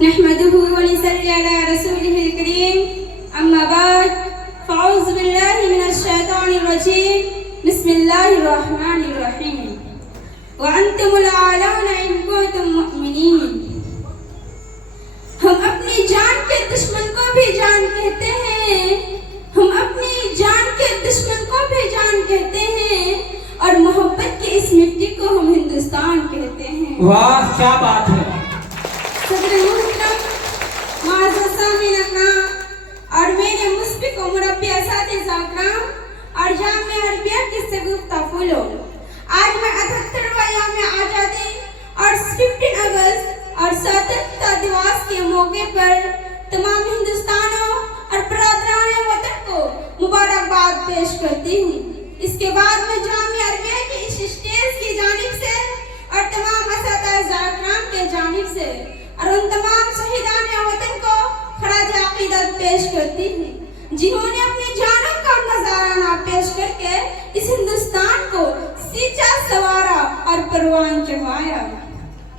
नहमदुहु व नसल्ली अला रसूलिहिल करीम अम्मा बाद फ़अऊज़ु बिल्लाहि मिनश शैतानिर रजीम बिस्मिल्लाहिर रहमानिर रहीम व अंतुमुल आलौना इन कुंतुम मुमिनीन। हम अपनी जान के दुश्मन को भी जान कहते हैं, हम अपनी जान के दुश्मन को भी जान कहते हैं और मोहब्बत की इस मिट्टी को हम हिंदुस्तान कहते हैं। वाह क्या बात है। और मेरे मुस्बिक मुरब्बी असातिज़ा किराम और जामिया अरबिया की सगुफ्ता फूलो, आज मैं 78वां यौम आज़ादी और 15 अगस्त और स्वतंत्रता दिवस के मौके पर तमाम हिंदुस्तानियों और बरादरान वतन को मुबारकबाद पेश करती हूँ। इसके बाद मैं जामिया अरबिया की इस स्टेज की जानिब से और तमाम असातिज़ा किराम के जानिब से और उन तमाम शहीदान वतन को खराज अकीदत पेश करती हूँ जिन्होंने अपनी जानों का नजराना पेश करके इस हिंदुस्तान को सींचा, संवारा और परवान चढ़ाया।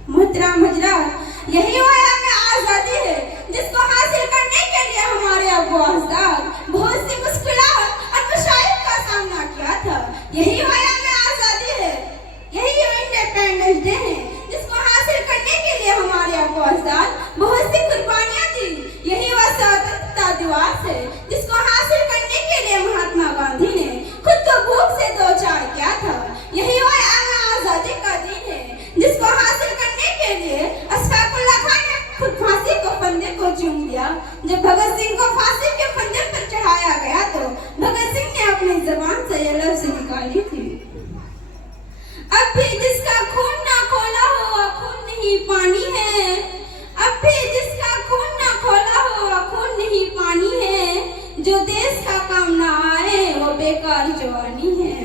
मोहतरम हजरात, यही आयाम आजादी है जिसको हासिल करने के लिए हमारे अब्बा अजदाद बहुत सी मुश्किलात और मशाइल का सामना किया था। यही आयाम आजादी है, यही इंडिपेंडेंस डे है जिसको हासिल करने के लिए हमारे अब्बा अजदाद बहुत सी कुर्बानियां दी। यही वह स्वतंत्रता दिवस है जिसको हासिल करने के लिए महात्मा गांधी ने खुद को भूख से दो चार किया था। यही वह आजादी का दिन है जिसको हासिल करने के लिए अशफाकुल्लाह खान ने खुद फांसी को फंदे को चूम लिया। जब भगत सिंह को फांसी के फंदे पर चढ़ाया गया तो भगत सिंह ने अपनी जुबान से ये लफ्ज निकाली थी, अब भी जिसका खून ना खोला हो वह खून नहीं पानी है। अब भी जिसका खून ना खोला हो वह खून नहीं पानी है। जो देश का काम ना आए वो बेकार जवानी है।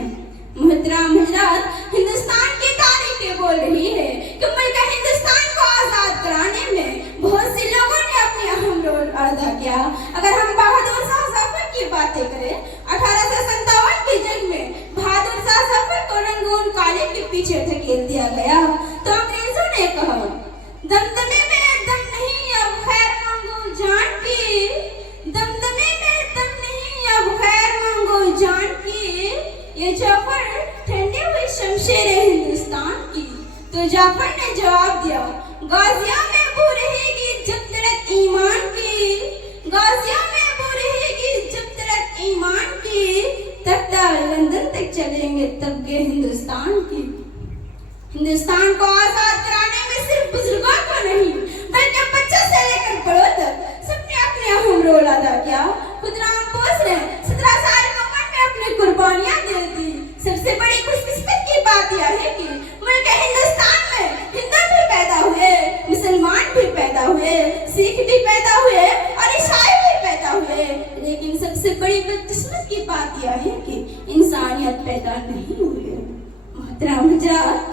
मोहतरम हजरात, हिंदुस्तान की तारीखें बोल रही है कि मुल्क हिंदुस्तान को आजाद कराने में बहुत से लोगों ने अपनी अहम रोल अदा किया। अगर हम बहादुर शाह जफर की बातें करें, 1857 की जंग में बहादुर शाह जफर को रंगून काले के पीछे धकेल दिया गया तो अंग्रेजों ने कहा, दमदमे में दम नहीं अब खैर मांगो जान की, दमदमे में दम नहीं अब खैर मांगो जान की। ये जाफर ठंडी हुई शमशेर हिंदुस्तान की। तो जाफर ने जवाब दिया, गाजिया में बू रहेगी जब तक ईमान की, गाजिया में बू रहेगी जब तक ईमान की, तब तक लंदन तक चलेंगे तब के हिंदुस्तान की। हिंदुस्तान को आजाद कराने में सिर्फ बुजुर्गों को नहीं बल्कि बच्चों से लेकर बड़ों तक सबने अपने अहम रोल अदा किया। खुदराम बोस ने 17 साल की उम्र में अपनी कुर्बानियां दे दी। सबसे बड़ी खुशकिस्मत की बात यह है कि मुल्क हिंदुस्तान में हिंदू भी पैदा हुए, मुसलमान भी पैदा हुए, सिख भी पैदा हुए और ईसाई भी पैदा हुए, लेकिन सबसे बड़ी बदकिस्मत की बात यह है कि इंसानियत पैदा नहीं हुई। मोहतरम हजरात,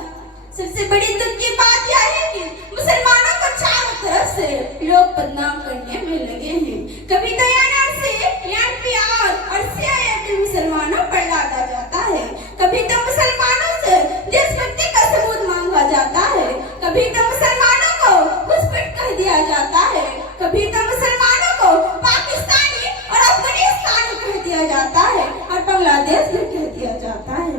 सबसे बड़ी दुख की बात यह है कि मुसलमानों को चारों तरफ से लोग बदनाम करने में लगे हैं। कभी तो एनआरसी, एनपीआर और सीएए मुसलमानों पर लादा जाता है, कभी तो मुसलमानों से देशभक्ति का सबूत मांगा जाता है, कभी तो मुसलमानों को घुसपैठ कह दिया जाता है, कभी तो मुसलमानों को पाकिस्तानी और अफगानिस्तानी कह दिया जाता है और बांग्लादेश भी कह दिया जाता है।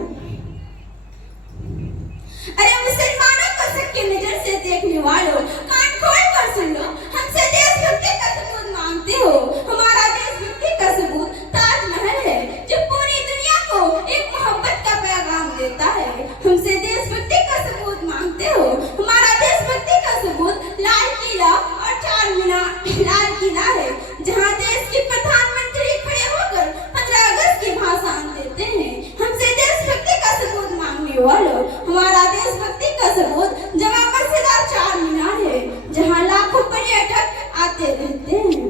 अरे मुसलमानों को सबकी नजर से देखने वालों, कान खोल कर सुन लो, हमसे देशभक्ति का सबूत मांगते हो। हमारा देशभक्ति का सबूत ताजमहल है जो पूरी दुनिया को एक मोहब्बत का पैगाम देता है। हमसे देशभक्ति का सबूत मांगते हो। हमारा देशभक्ति का सबूत लाल किला और चार मीनार। लाल किला है जहाँ देश के प्रधानमंत्री खड़े होकर 15 अगस्त की भाषण देते हैं। हमसे देशभक्ति का सबूत मांगने वालों, हमारा देशभक्ति का सबूत जमा मस्जिद और चार मीनार है जहाँ लाखों पर्यटक आते रहते हैं।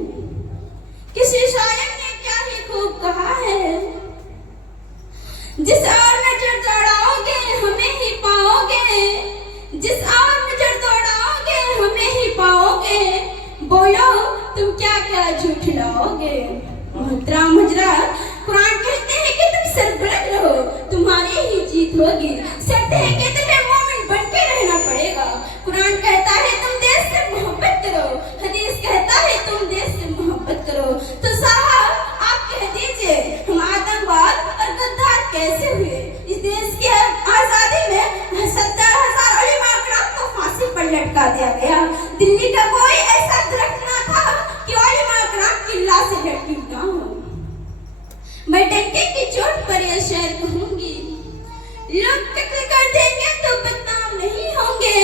किसी शायर ने क्या ही खूब कहा है, जिस और नजर दौड़ाओगे हमें ही पाओगे, जिस और नजर दौड़ाओगे हमें ही पाओगे, बोलो तुम क्या क्या झूठलाओगे। मोहतरम हजरात, कुरान कहते हैं कि तुम सरबलंद रहो, तुम्हारी ही जीत होगी। शर्त है कि तुम्हें मोमिन बन के रहना पड़ेगा। कुरान कहता है तुम देश से मोहब्बत करो, लटका दिया गया। दिल्ली का कोई ऐसा दरख्त ना था कि उलमा कराम की लाशें लटकी ना हो। मैं डंके की चोट पर यह शेर कहूंगी, लोग कत्ल कर देंगे तो बदनाम नहीं होंगे,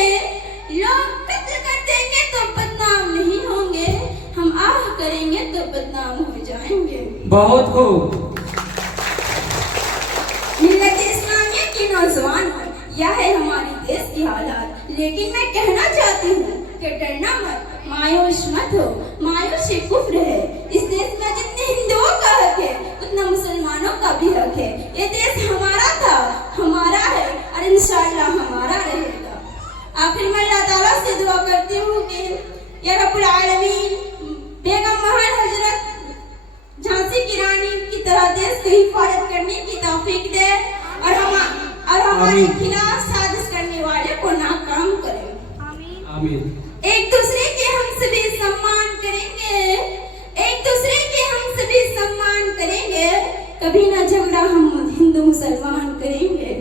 लोग कत्ल कर देंगे तो बदनाम नहीं होंगे, हम आह करेंगे तो बदनाम हो जाएंगे। बहुत खूब। मिल्लत इस्लामिया की नौजवान हो, यह है हमारी देश की हालात। लेकिन मैं कहना चाहती हूँ कि डरना मत, मायूस मत हो, मायूसी कुफ्र है। इस देश में जितने हिंदुओं का हक है उतना मुसलमानों का भी हक है। ये देश हमारा था, हमारा है और इंशाअल्लाह हमारा रहेगा। आखिर मैं अल्लाह ताला से दुआ करती हूँ कि या रब्बुल आलमीन बेगम महान हजरत झांसी की रानी की तरह देश की हिफाजत करने की तौफीक दे और हमारे खिलाफ साजिश करने वाले को नाकाम करे। आमीन। एक दूसरे के हम सभी सम्मान करेंगे, एक दूसरे के हम सभी सम्मान करेंगे, कभी ना झगड़ा हम हिंदू मुसलमान करेंगे।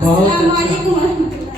अस्सलाम वालेकुम।